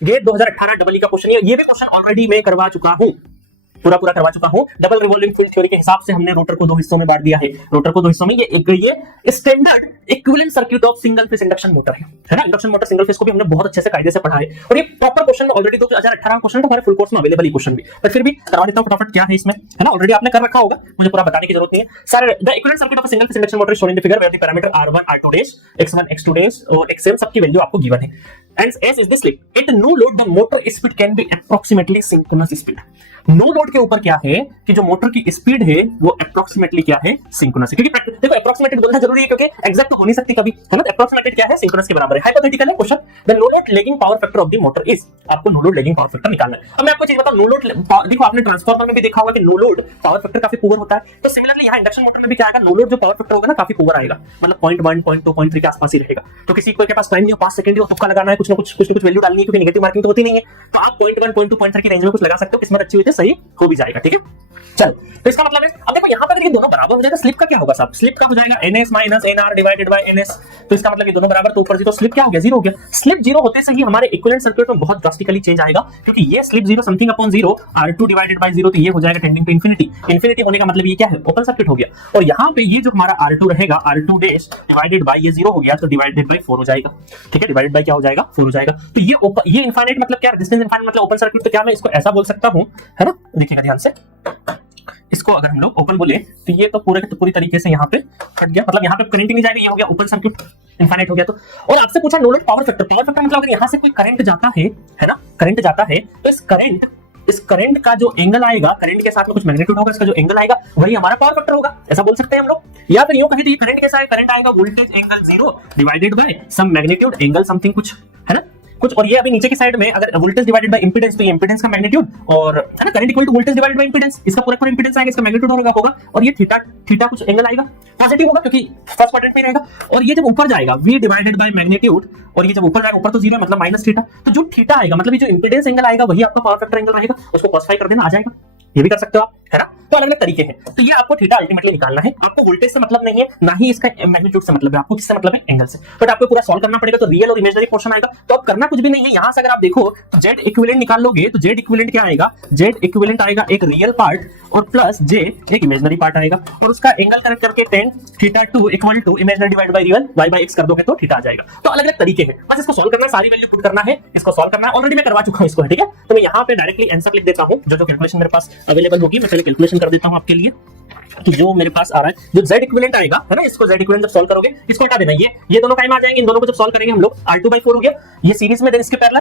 Gate 2018 double का question, ये भी क्वेश्चन ऑलरेडी मैं करवा चुका हूं, पूरा करवा चुका हूं। डबल रिवॉल्विंग फील्ड थ्योरी के हिसाब से हमने रोटर को दो हिस्सों में बांट दिया है। रोटर को दो हिस्सों में, ये standard equivalent circuit of single phase induction motor है ना। इंडक्शन मोटर सिंगल फेज को भी हमने बहुत अच्छे से कायदे से पढ़ा है, और ये प्रॉपर क्वेश्चन ऑलरेडी 2018 क्वेश्चन हमारे फुल कोर्स में अवेलेबल ही क्वेश्चन भी, पर फिर भी करवा देता हूं फटाफट। क्या है इसमें, है ना, ऑलरेडी आपने कर रखा होगा, मुझे पूरा बताने की जरूरत नहीं है sir. The equivalent circuit of single phase induction motor shown in the figure where the parameter R1 R2 dash X1 X2 dash और Xm सबकी वैल्यू आपको गिवन है। And S is the slip at no load the motor speed can be approximately synchronous speed. No load के ऊपर क्या है कि जो मोटर की स्पीड है वो अप्रोक्सीमेटली क्या है, सिंक्रोनस है। क्योंकि देखो अप्रोक्सीमेटेड बोलना जरूरी है क्योंकि एग्जैक्ट हो नहीं सकती कभी, है ना। अप्रोक्सीमेटेड क्या है, सिंक्रोनस के बराबर है। हाइपोथेटिकल है question, the no load lagging power factor of the motor is, आपको no load lagging power factor निकालना है। अब मैं आपको चीज बताऊं, नो लोड देखो आपने ट्रांसफार्मर में भी देखा होगा कि नो लोड पावर फैक्टर काफी पुअर होता है, तो सिमिलरली यहां इंडक्शन मोटर में भी क्या आएगा, नो लोड जो पावर फैक्टर होगा ना काफी पुअर आएगा, मतलब 0.1 0.2 0.3 के आसपास ही रहेगा। तो किसी के पास टाइम नहीं हो, 5 सेकंड ही हो, तुक्का लगाना है, कुछ ना कुछ वैल्यू डालनी है, क्योंकि नेगेटिव मार्किंग तो होती नहीं है, तो आप 0.1 0.2 0.3 की रेंज में कुछ लगा सकते हो, किस्मत अच्छी हुई तो सही हो भी जाएगा, ठीक है। चल, तो इसका मतलब है, अब देखो यहां पर ये दोनों बराबर हो जाएगा, स्लिप का क्या होगा साहब, स्लिप का हो जाएगा ns minus nr divided by ns, तो इसका मतलब ये दोनों बराबर, तो ऊपर से तो स्लिप क्या हो गया, 0 हो गया। स्लिप 0 होते से ही हमारे इक्विवेलेंट सर्किट में बहुत ड्रास्टिकली चेंज आएगा, क्योंकि ये slip 0 something upon 0 r2 divided by 0, तो ये हो जाएगा टेंडिंग टू इंफिनिटी। इंफिनिटी होने का मतलब ये क्या है, ओपन सर्किट हो गया, और यहां पे ये जो हमारा r2 रहेगा, r2 डैश डिवाइडेड बाय ये 0 हो गया, तो डिवाइडेड बाय 4 हो जाएगा, ठीक है, डिवाइडेड बाय क्या हो जाएगा, 4 हो जाएगा। तो ये इनफाइनाइट मतलब क्या, रेजिस्टेंस इनफाइनाइट मतलब ओपन सर्किट, तो क्या मैं इसको ऐसा बोल सकता हूं, है ना, देखिएगा ध्यान से, इसको अगर हम लोग ओपन बोले तो ये तो पूरी तरीके से यहाँ पे कट गया, मतलब यहाँ पे करंट नहीं जाएगा, ये हो गया ओपन सर्किट, इनफाइनाइट हो गया। तो और आपसे पूछा नो लोड पावर फैक्टर मतलब अगर यहाँ से कोई करंट जाता है ना, करंट जाता है, तो इस करंट का जो एंगल आएगा, करंट के साथ में कुछ मैग्नीट्यूड होगा, इसका जो एंगल आएगा वही हमारा पावर फैक्टर होगा, ऐसा बोल सकते हैं हम लोग। या फिर यूं कहें तो ये करंट कैसा है, करंट आएगा voltage angle 0 divided by some magnitude angle something कुछ, है ना कुछ, और ये अभी नीचे की साइड में अगर वोल्टेज डिवाइडेड बाय इंपीडेंस, तो ये इंपीडेंस का मैग्नीट्यूड, और है ना current equal to voltage divided by impedance, इसका पूरा इंपीडेंस आएगा, इसका मैग्नीट्यूड होगा, और ये थीटा कुछ एंगल आएगा पॉजिटिव होगा क्योंकि फर्स्ट क्वाड्रेंट में रहेगा, और ये जब ऊपर जाएगा v डिवाइडेड बाय मैग्नीट्यूड, और ये जब ऊपर जाएगा, ऊपर तो 0 है मतलब माइनस थीटा, तो जो थीटा आएगा मतलब ये जो इंपीडेंस एंगल आएगा वही आपका पावर फैक्टर एंगल रहेगा, उसको कॉस कर देना, आ जाएगा। ये भी कर सकते हो आप, है ना। तो अलग अलग तरीके हैं, तो ये आपको थीटा अल्टीमेटली निकालना है। आपको वोल्टेज से मतलब नहीं है, ना ही इसका मैग्नीट्यूड से मतलब है, आपको किससे मतलब है, एंगल से। बट आपको पूरा सॉल्व करना पड़ेगा, तो रियल और इमेजिनरी पोर्शन आएगा, तो अब करना कुछ भी नहीं है। यहां से अगर आप देखो तो जेड इक्विवेलेंट निकाल लोगे, तो जेड इक्विवेलेंट क्या आएगा, जेड इक्विवेलेंट आएगा एक रियल पार्ट और प्लस जे एक इमेजिनरी पार्ट आएगा, और उसका एंगल करेक्ट करके tan θ2 equal to imaginary divide by real y by x कर दोगे तो थीटा आ जाएगा। तो अलग अलग तरीके हैं, बस इसको सॉल्व करना है, सारी वैल्यू पुट करना है, इसको सॉल्व करना है। ऑलरेडी मैं करवा चुका हूं इसको, ठीक है। तो मैं यहां पे डायरेक्टली आंसर लिख देता हूं, जो कैलकुलेशन मेरे पास अवेलेबल होगी, मैं पहले कैलकुलेशन कर देता हूं आपके लिए। तो जो मेरे पास आ रहा है, जो z इक्विवेलेंट आएगा, है ना, इसको z इक्विवेलेंट जब सॉल्व करोगे, इसको हटा देना, ये दोनों टाइम आ जाएंगे, इन दोनों को जब सॉल्व करेंगे हम लोग, r2/4 हो गया, ये सीरीज में, देन इसके पैरेलल